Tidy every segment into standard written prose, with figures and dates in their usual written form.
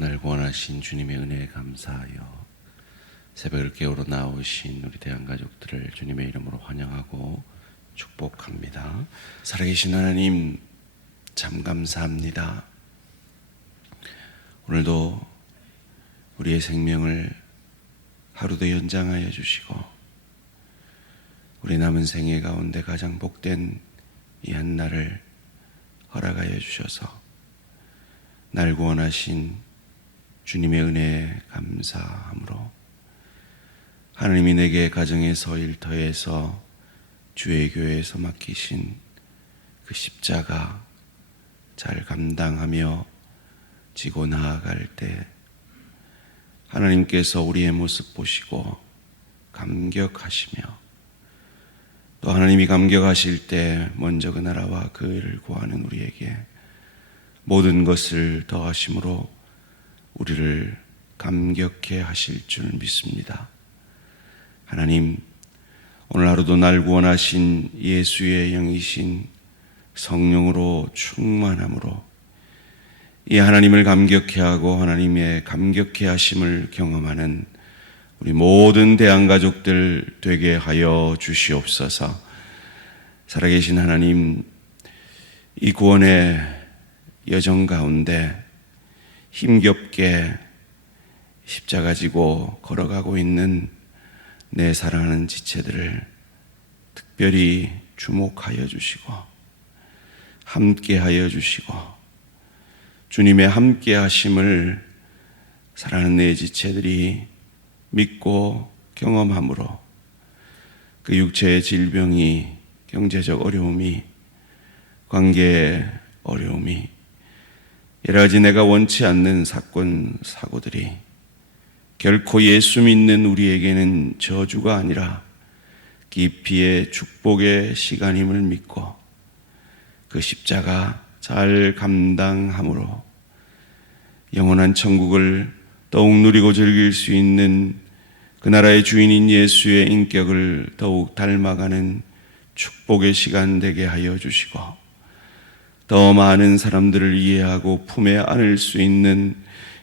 날 구원하신 주님의 은혜에 감사하여 새벽을 깨우러 나오신 우리 대한가족들을 주님의 이름으로 환영하고 축복합니다. 살아계신 하나님 참 감사합니다. 오늘도 우리의 생명을 하루 더 연장하여 주시고 우리 남은 생애 가운데 가장 복된 이 한날을 허락하여 주셔서 날 구원하신 주님의 은혜에 감사함으로 하나님이 내게 가정에서 일터에서 주의 교회에서 맡기신 그 십자가 잘 감당하며 지고 나아갈 때 하나님께서 우리의 모습 보시고 감격하시며 또 하나님이 감격하실 때 먼저 그 나라와 그 의를 구하는 우리에게 모든 것을 더하심으로 우리를 감격해 하실 줄 믿습니다. 하나님, 오늘 하루도 날 구원하신 예수의 영이신 성령으로 충만함으로 이 하나님을 감격해 하고 하나님의 감격해 하심을 경험하는 우리 모든 대한가족들 되게 하여 주시옵소서. 살아계신 하나님, 이 구원의 여정 가운데 힘겹게 십자가 지고 걸어가고 있는 내 사랑하는 지체들을 특별히 주목하여 주시고 함께 하여 주시고 주님의 함께 하심을 사랑하는 내 지체들이 믿고 경험함으로 그 육체의 질병이, 경제적 어려움이, 관계의 어려움이, 여러 가지 내가 원치 않는 사건, 사고들이 결코 예수 믿는 우리에게는 저주가 아니라 깊이의 축복의 시간임을 믿고 그 십자가 잘 감당함으로 영원한 천국을 더욱 누리고 즐길 수 있는 그 나라의 주인인 예수의 인격을 더욱 닮아가는 축복의 시간 되게 하여 주시고 더 많은 사람들을 이해하고 품에 안을 수 있는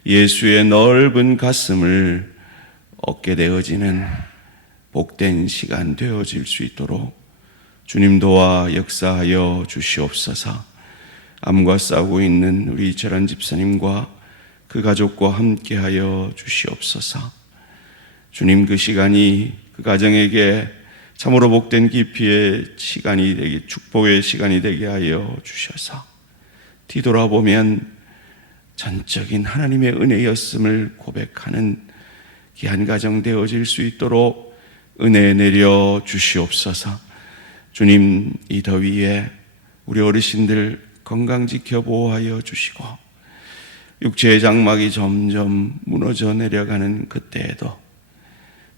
예수의 넓은 가슴을 얻게 되어지는 복된 시간 되어질 수 있도록 주님 도와 역사하여 주시옵소서. 암과 싸우고 있는 우리 절한 집사님과 그 가족과 함께하여 주시옵소서. 주님, 그 시간이 그 가정에게 참으로 복된 깊이의 시간이 되게, 축복의 시간이 되게 하여 주셔서 뒤돌아보면 전적인 하나님의 은혜였음을 고백하는 귀한 가정 되어질 수 있도록 은혜 내려 주시옵소서. 주님, 이 더위에 우리 어르신들 건강 지켜 보호하여 주시고 육체의 장막이 점점 무너져 내려가는 그때에도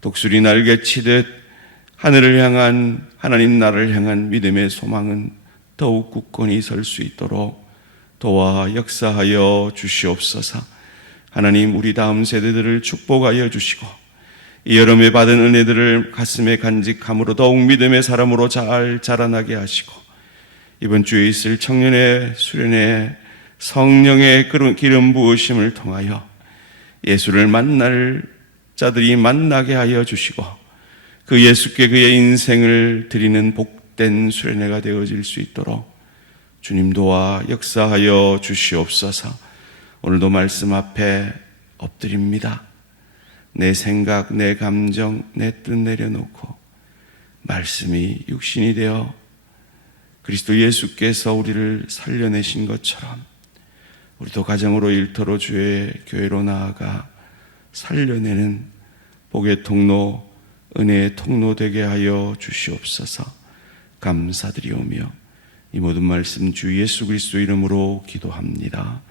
독수리 날개 치듯 하늘을 향한, 하나님 나라를 향한 믿음의 소망은 더욱 굳건히 설 수 있도록 도와 역사하여 주시옵소서. 하나님, 우리 다음 세대들을 축복하여 주시고 이 여름에 받은 은혜들을 가슴에 간직함으로 더욱 믿음의 사람으로 잘 자라나게 하시고 이번 주에 있을 청년의 수련회 성령의 기름 부으심을 통하여 예수를 만날 자들이 만나게 하여 주시고 그 예수께 그의 인생을 드리는 복된 수련회가 되어질 수 있도록 주님 도와 역사하여 주시옵소서. 오늘도 말씀 앞에 엎드립니다. 내 생각, 내 감정, 내 뜻 내려놓고 말씀이 육신이 되어 그리스도 예수께서 우리를 살려내신 것처럼 우리도 가정으로 일터로 주의 교회로 나아가 살려내는 복의 통로, 은혜의 통로 되게 하여 주시옵소서. 감사드리오며 이 모든 말씀 주 예수 그리스도 이름으로 기도합니다.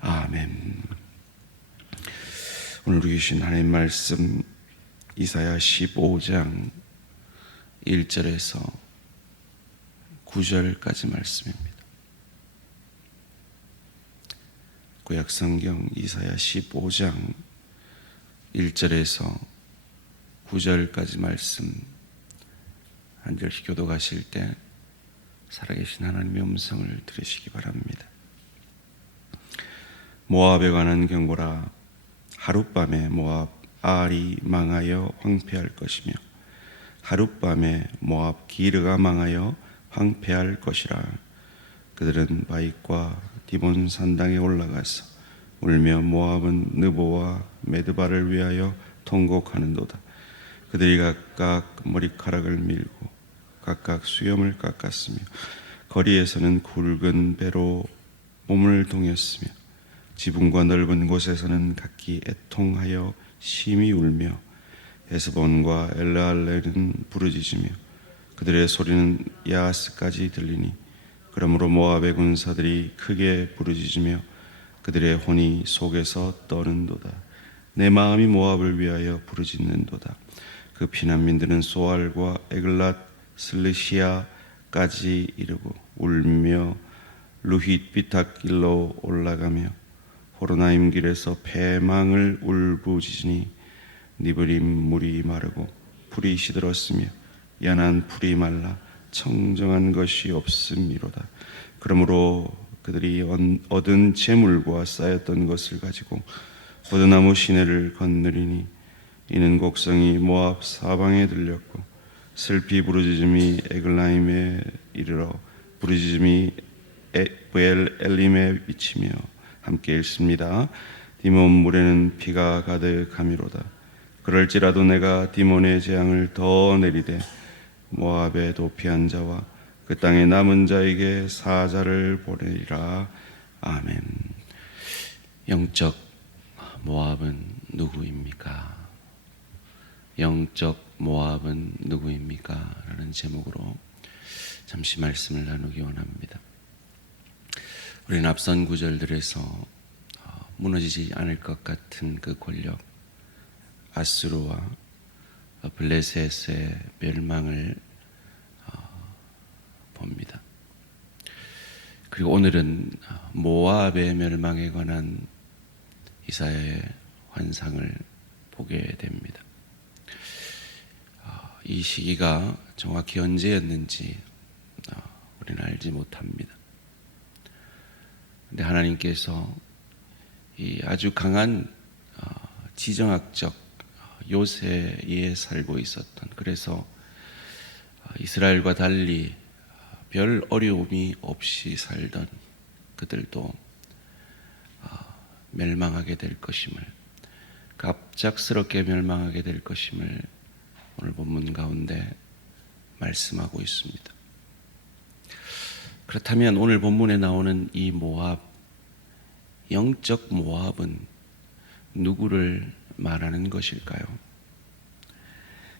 아멘. 오늘 우리 주신 하나님 말씀 이사야 15장 1절에서 9절까지 말씀입니다. 구약성경 이사야 15장 1절에서 9절까지 말씀 한 절씩 교독하실 때 살아계신 하나님의 음성을 들으시기 바랍니다. 모압에 관한 경고라. 하룻밤에 모압 아알이 망하여 황폐할 것이며 하룻밤에 모압 기르가 망하여 황폐할 것이라. 그들은 바익과 디본 산당에 올라가서 울며 모압은 느보와 메드바를 위하여 통곡하는도다. 그들이 각각 머리카락을 밀고 각각 수염을 깎았으며 거리에서는 굵은 배로 몸을 동였으며 지붕과 넓은 곳에서는 각기 애통하여 심히 울며 헤스본과 엘르알레는 부르짖으며 그들의 소리는 야하스까지 들리니 그러므로 모압의 군사들이 크게 부르짖으며 그들의 혼이 속에서 떠는도다. 내 마음이 모압을 위하여 부르짖는도다. 그 피난민들은 소알과 에글랏 슬리시아까지 이르고 울며 루힛 비탁길로 올라가며 호로나임 길에서 패망을 울부짖으니 니브림 물이 마르고 풀이 시들었으며 연한 풀이 말라 청정한 것이 없음이로다. 그러므로 그들이 얻은 재물과 쌓였던 것을 가지고 버드나무 시내를 건너리니 이는 곡성이 모압 사방에 들렸고 슬피 부르짖음이 에글라임에 이르러 부르짖음이 브엘 엘림에 미치며 함께 읽습니다. 디몬 물에는 피가 가득함이로다. 그럴지라도 내가 디몬의 재앙을 더 내리되 모압에 도피한 자와 그 땅에 남은 자에게 사자를 보내리라. 아멘. 영적 모압은 누구입니까? 영적 모압은 누구입니까? 라는 제목으로 잠시 말씀을 나누기 원합니다. 우리는 앞선 구절들에서 무너지지 않을 것 같은 그 권력 아수르와 블레셋의 멸망을 봅니다. 그리고 오늘은 모압의 멸망에 관한 이사야의 환상을 보게 됩니다. 이 시기가 정확히 언제였는지 우리는 알지 못합니다. 그런데 하나님께서 이 아주 강한 지정학적 요새에 살고 있었던, 그래서 이스라엘과 달리 별 어려움이 없이 살던 그들도 멸망하게 될 것임을, 갑작스럽게 멸망하게 될 것임을 오늘 본문 가운데 말씀하고 있습니다. 그렇다면 오늘 본문에 나오는 이 모압, 영적 모압은 누구를 말하는 것일까요?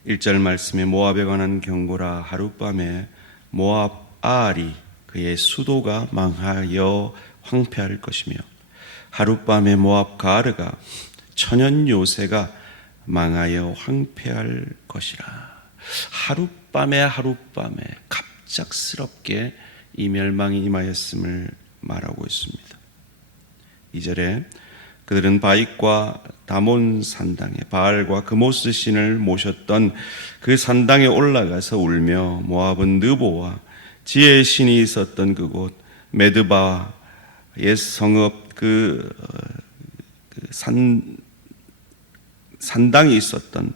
1절 말씀에 모압에 관한 경고라. 하룻밤에 모압 아알이 그의 수도가 망하여 황폐할 것이며 하룻밤에 모압 가르가 천연 요새가 망하여 황폐할 것이라. 하룻밤에 갑작스럽게 이 멸망이 임하였음을 말하고 있습니다. 2절에 그들은 바익과 다몬 산당에 바알과 그모스 신을 모셨던 그 산당에 올라가서 울며 모압은 느보와 지혜의 신이 있었던 그곳 메드바 옛 성읍 산당이 있었던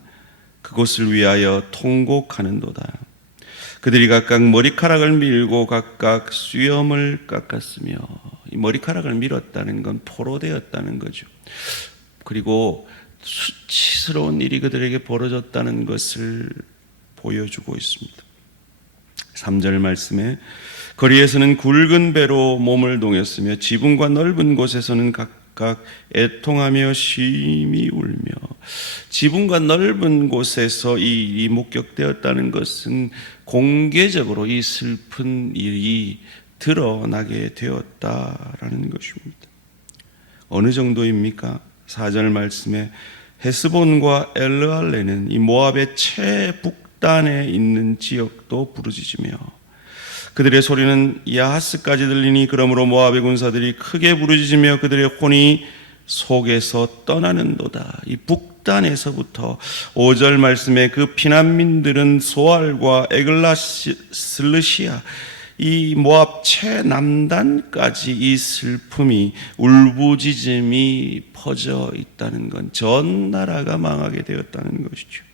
그곳을 위하여 통곡하는도다. 그들이 각각 머리카락을 밀고 각각 수염을 깎았으며, 이 머리카락을 밀었다는 건 포로되었다는 거죠. 그리고 수치스러운 일이 그들에게 벌어졌다는 것을 보여주고 있습니다. 3절 말씀에 거리에서는 굵은 배로 몸을 동였으며 지붕과 넓은 곳에서는 각각 애통하며 심히 울며. 지붕과 넓은 곳에서 이 일이 목격되었다는 것은 공개적으로 이 슬픈 일이 드러나게 되었다라는 것입니다. 어느 정도입니까? 4절 말씀에 헤스본과 엘르알레는 이 모압의 최북단에 있는 지역도 부르짖으며 그들의 소리는 야하스까지 들리니 그러므로 모압의 군사들이 크게 부르짖으며 그들의 혼이 속에서 떠나는도다. 이 북단에서부터 5절 말씀에 그 피난민들은 소알과 에글라슬르시아, 이 모압 최남단까지 이 슬픔이, 울부짖음이 퍼져 있다는 건 전 나라가 망하게 되었다는 것이죠.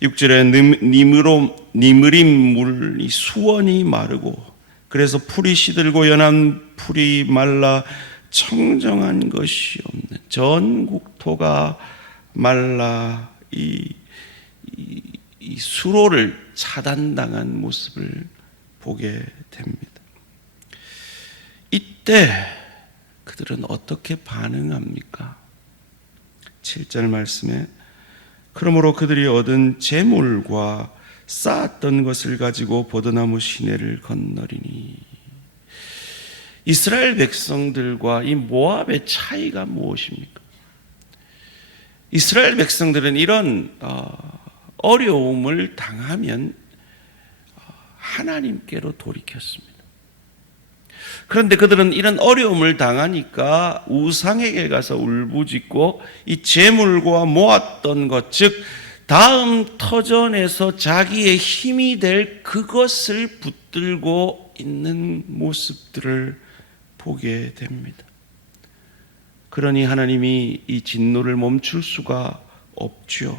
6절에 니므림 물이 수원이 마르고, 그래서 풀이 시들고 연한 풀이 말라 청정한 것이 없는, 전 국토가 말라 이 수로를 차단당한 모습을 보게 됩니다. 이때 그들은 어떻게 반응합니까? 7절 말씀에 그러므로 그들이 얻은 재물과 쌓았던 것을 가지고 버드나무 시내를 건너리니. 이스라엘 백성들과 이 모압의 차이가 무엇입니까? 이스라엘 백성들은 이런 어려움을 당하면 하나님께로 돌이켰습니다. 그런데 그들은 이런 어려움을 당하니까 우상에게 가서 울부짖고 이 재물과 모았던 것, 즉 다음 터전에서 자기의 힘이 될 그것을 붙들고 있는 모습들을 보게 됩니다. 그러니 하나님이 이 진노를 멈출 수가 없죠.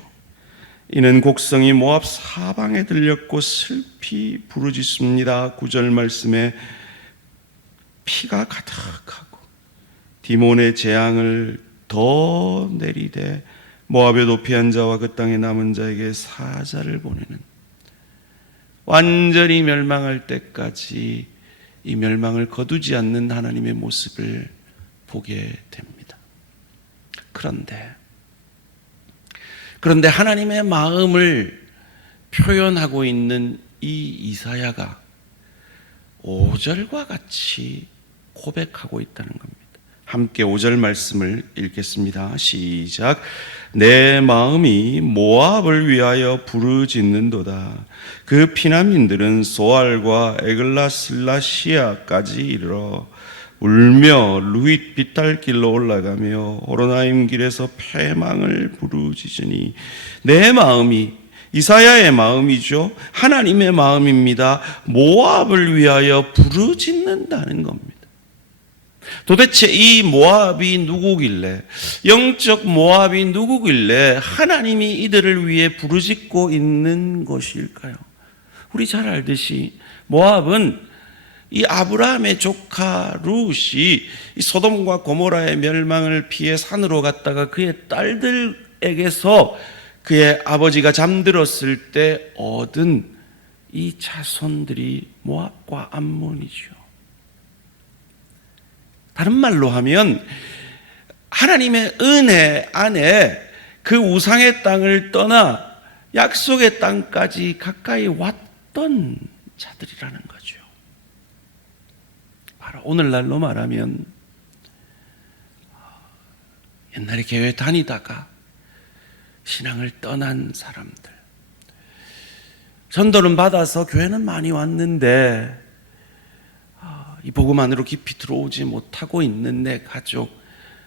이는 곡성이 모압 사방에 들렸고 슬피 부르짖습니다. 9절 말씀에 피가 가득하고 디몬의 재앙을 더 내리되 모압에 도피한 자와 그 땅에 남은 자에게 사자를 보내는, 완전히 멸망할 때까지 이 멸망을 거두지 않는 하나님의 모습을 보게 됩니다. 그런데 하나님의 마음을 표현하고 있는 이 이사야가 5절과 같이 고백하고 있다는 겁니다. 함께 5절 말씀을 읽겠습니다. 시작. 내 마음이 모압을 위하여 부르짖는도다. 그 피난민들은 소알과 에글라슬라시아까지 이르러 울며 루잇 비탈길로 올라가며 호로나임 길에서 패망을 부르짖으니. 내 마음이, 이사야의 마음이죠. 하나님의 마음입니다. 모압을 위하여 부르짖는다는 겁니다. 도대체 이 모압이 누구길래, 영적 모압이 누구길래 하나님이 이들을 위해 부르짖고 있는 것일까요? 우리 잘 알듯이 모압은 이 아브라함의 조카 룻이 이 소돔과 고모라의 멸망을 피해 산으로 갔다가 그의 딸들에게서 그의 아버지가 잠들었을 때 얻은 이 자손들이 모압과 암몬이죠. 다른 말로 하면 하나님의 은혜 안에 그 우상의 땅을 떠나 약속의 땅까지 가까이 왔던 자들이라는 거죠. 바로 오늘날로 말하면 옛날에 교회 다니다가 신앙을 떠난 사람들, 전도는 받아서 교회는 많이 왔는데 이 복음 안으로 깊이 들어오지 못하고 있는 내 가족,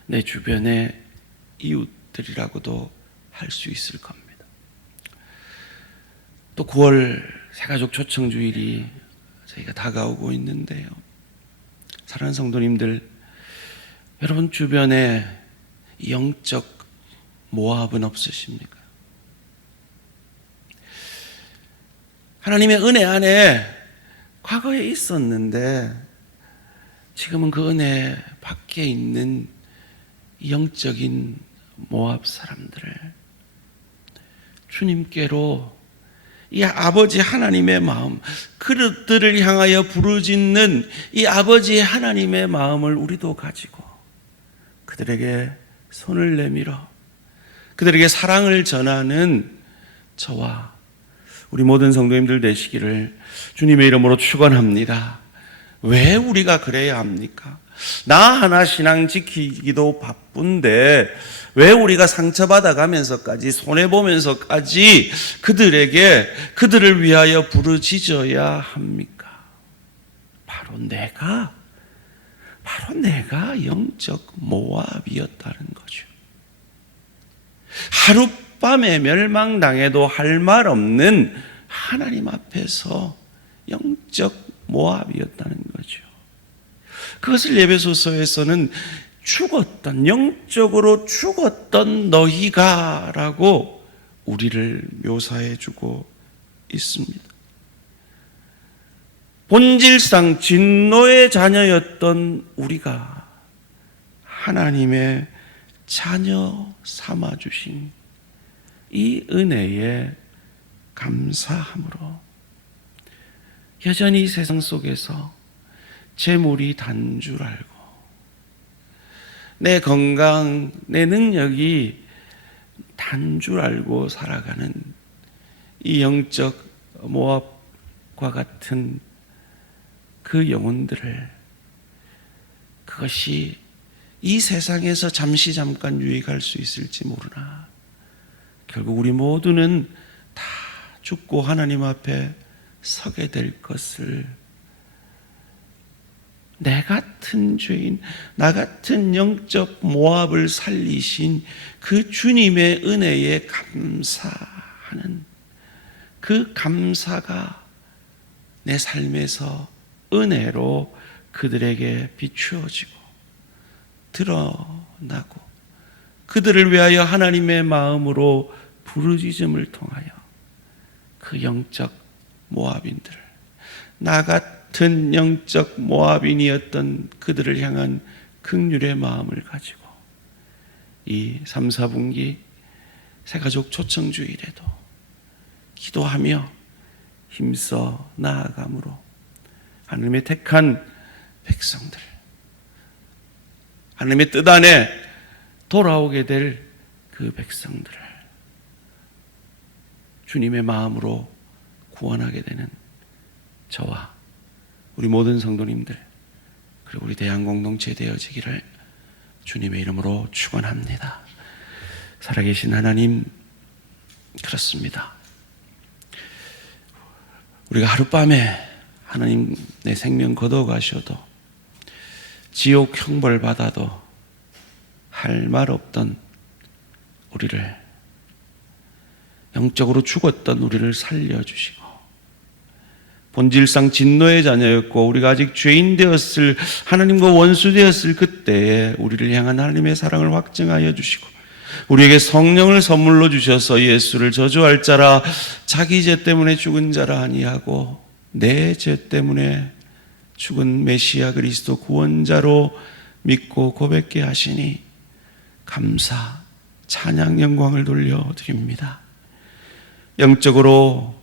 내 주변의 이웃들이라고도 할 수 있을 겁니다. 또 9월 새가족 초청주일이 저희가 다가오고 있는데요. 사랑하는 성도님들, 여러분 주변에 영적 모압은 없으십니까? 하나님의 은혜 안에 과거에 있었는데 지금은 그 은혜 밖에 있는 영적인 모압 사람들을 주님께로, 이 아버지 하나님의 마음, 그들을 향하여 부르짖는 이 아버지 하나님의 마음을 우리도 가지고 그들에게 손을 내밀어 그들에게 사랑을 전하는 저와 우리 모든 성도님들 되시기를 주님의 이름으로 축원합니다. 왜 우리가 그래야 합니까? 나 하나 신앙 지키기도 바쁜데 왜 우리가 상처받아 가면서까지 손해보면서까지 그들을 위하여 부르짖어야 합니까? 바로 내가 영적 모압이었다는 거죠. 하룻밤에 멸망당해도 할 말 없는 하나님 앞에서 영적 모압이었다는 거죠. 그것을 에베소서에서는 죽었던, 영적으로 죽었던 너희가 라고 우리를 묘사해 주고 있습니다. 본질상 진노의 자녀였던 우리가 하나님의 자녀 삼아주신 이 은혜에 감사함으로 여전히 세상 속에서 재물이 단 줄 알고 내 건강, 내 능력이 단 줄 알고 살아가는 이 영적 모압과 같은 그 영혼들을, 그것이 이 세상에서 잠시 잠깐 유익할 수 있을지 모르나 결국 우리 모두는 다 죽고 하나님 앞에 서게 될 것을 내 같은 죄인, 나 같은 영적 모압을 살리신 그 주님의 은혜에 감사하는 그 감사가 내 삶에서 은혜로 그들에게 비추어지고 드러나고 그들을 위하여 하나님의 마음으로 부르짖음을 통하여 그 영적 모압인들, 나 같은 영적 모압인이었던 그들을 향한 긍휼의 마음을 가지고 이 3, 4분기 새가족 초청주일에도 기도하며 힘써 나아감으로 하나님의 택한 백성들, 하나님의 뜻 안에 돌아오게 될 그 백성들을 주님의 마음으로 구원하게 되는 저와 우리 모든 성도님들, 그리고 우리 대한공동체 되어지기를 주님의 이름으로 축원합니다. 살아계신 하나님, 그렇습니다. 우리가 하룻밤에 하나님 내 생명 걷어가셔도 지옥 형벌 받아도 할 말 없던 우리를, 영적으로 죽었던 우리를 살려주시고 본질상 진노의 자녀였고 우리가 아직 죄인 되었을, 하나님과 원수 되었을 그때에 우리를 향한 하나님의 사랑을 확증하여 주시고 우리에게 성령을 선물로 주셔서 예수를 저주할 자라, 자기 죄 때문에 죽은 자라 아니하고 내 죄 때문에 죽은 메시아 그리스도 구원자로 믿고 고백케 하시니 감사, 찬양, 영광을 돌려드립니다. 영적으로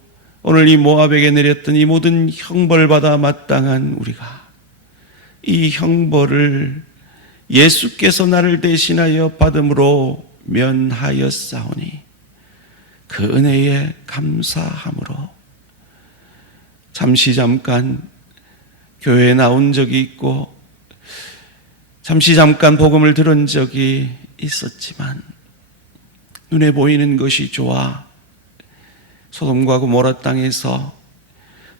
오늘 이 모압에게 내렸던 이 모든 형벌받아 마땅한 우리가 이 형벌을 예수께서 나를 대신하여 받음으로 면하였사오니 그 은혜에 감사함으로 잠시 잠깐 교회에 나온 적이 있고 잠시 잠깐 복음을 들은 적이 있었지만 눈에 보이는 것이 좋아 소돔과 고모라 땅에서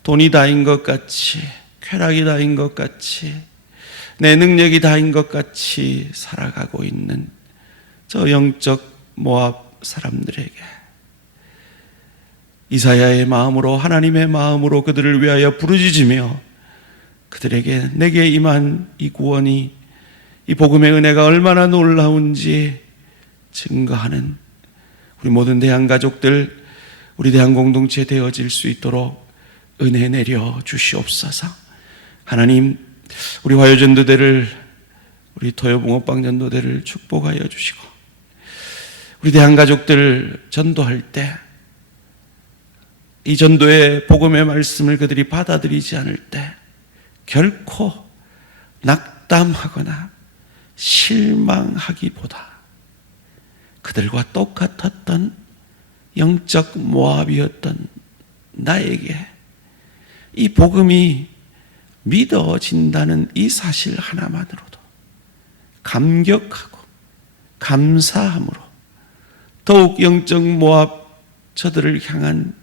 돈이 다인 것 같이, 쾌락이 다인 것 같이, 내 능력이 다인 것 같이 살아가고 있는 저 영적 모압 사람들에게 이사야의 마음으로, 하나님의 마음으로 그들을 위하여 부르짖으며 그들에게 내게 임한 이 구원이, 이 복음의 은혜가 얼마나 놀라운지 증거하는 우리 모든 대한가족들, 우리 대한공동체 되어질 수 있도록 은혜 내려 주시옵소서. 하나님, 우리 화요전도대를, 우리 토요붕어빵전도대를 축복하여 주시고 우리 대한가족들 전도할 때 이 전도의 복음의 말씀을 그들이 받아들이지 않을 때 결코 낙담하거나 실망하기보다 그들과 똑같았던 영적 모압이었던 나에게 이 복음이 믿어진다는 이 사실 하나만으로도 감격하고 감사함으로 더욱 영적 모압 저들을 향한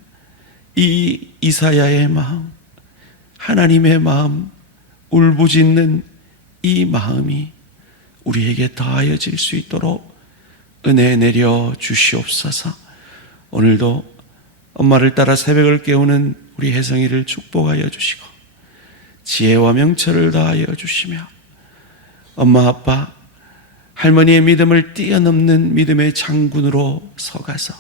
이 이사야의 마음, 하나님의 마음, 울부짖는 이 마음이 우리에게 더하여질 수 있도록 은혜 내려 주시옵소서. 오늘도 엄마를 따라 새벽을 깨우는 우리 혜성이를 축복하여 주시고 지혜와 명철을 다하여 주시며 엄마 아빠 할머니의 믿음을 뛰어넘는 믿음의 장군으로 서가서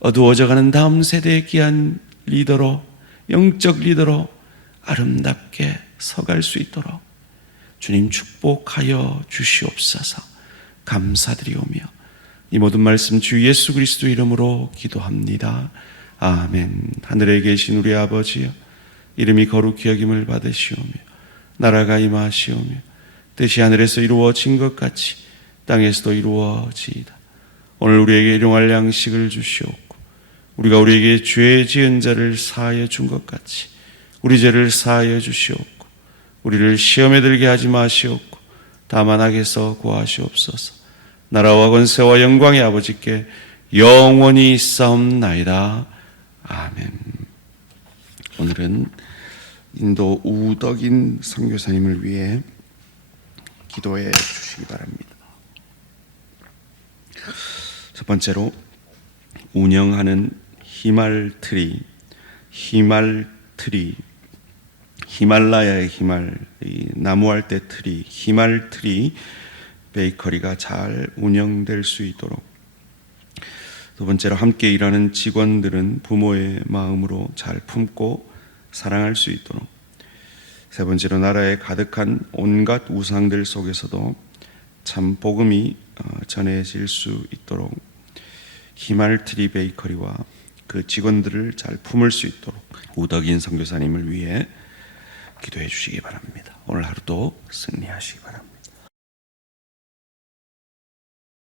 어두워져가는 다음 세대의 귀한 리더로, 영적 리더로 아름답게 서갈 수 있도록 주님 축복하여 주시옵소서. 감사드리오며 이 모든 말씀 주 예수 그리스도 이름으로 기도합니다. 아멘. 하늘에 계신 우리 아버지여, 이름이 거룩히 여김을 받으시오며 나라가 임하시오며 뜻이 하늘에서 이루어진 것 같이 땅에서도 이루어지이다. 오늘 우리에게 일용할 양식을 주시옵고 우리가 우리에게 죄 지은 자를 사하여 준 것 같이 우리 죄를 사하여 주시옵고 우리를 시험에 들게 하지 마시옵고 다만 악에서 구하시옵소서. 나라와 권세와 영광의 아버지께 영원히 있사옵나이다. 아멘. 오늘은 인도 우덕인 선교사님을 위해 기도해 주시기 바랍니다. 첫 번째로 운영하는 히말트리, 히말라야의 히말, 나무할 때 트리, 히말트리 베이커리가 잘 운영될 수 있도록. 두 번째로 함께 일하는 직원들은 부모의 마음으로 잘 품고 사랑할 수 있도록. 세 번째로 나라에 가득한 온갖 우상들 속에서도 참 복음이 전해질 수 있도록 히말트리 베이커리와 그 직원들을 잘 품을 수 있도록 우덕인 선교사님을 위해 기도해 주시기 바랍니다. 오늘 하루도 승리하시기 바랍니다.